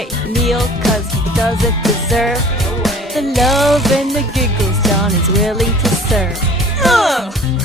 right meal, 'cause he doesn't deserve the love and the giggles John is willing to serve.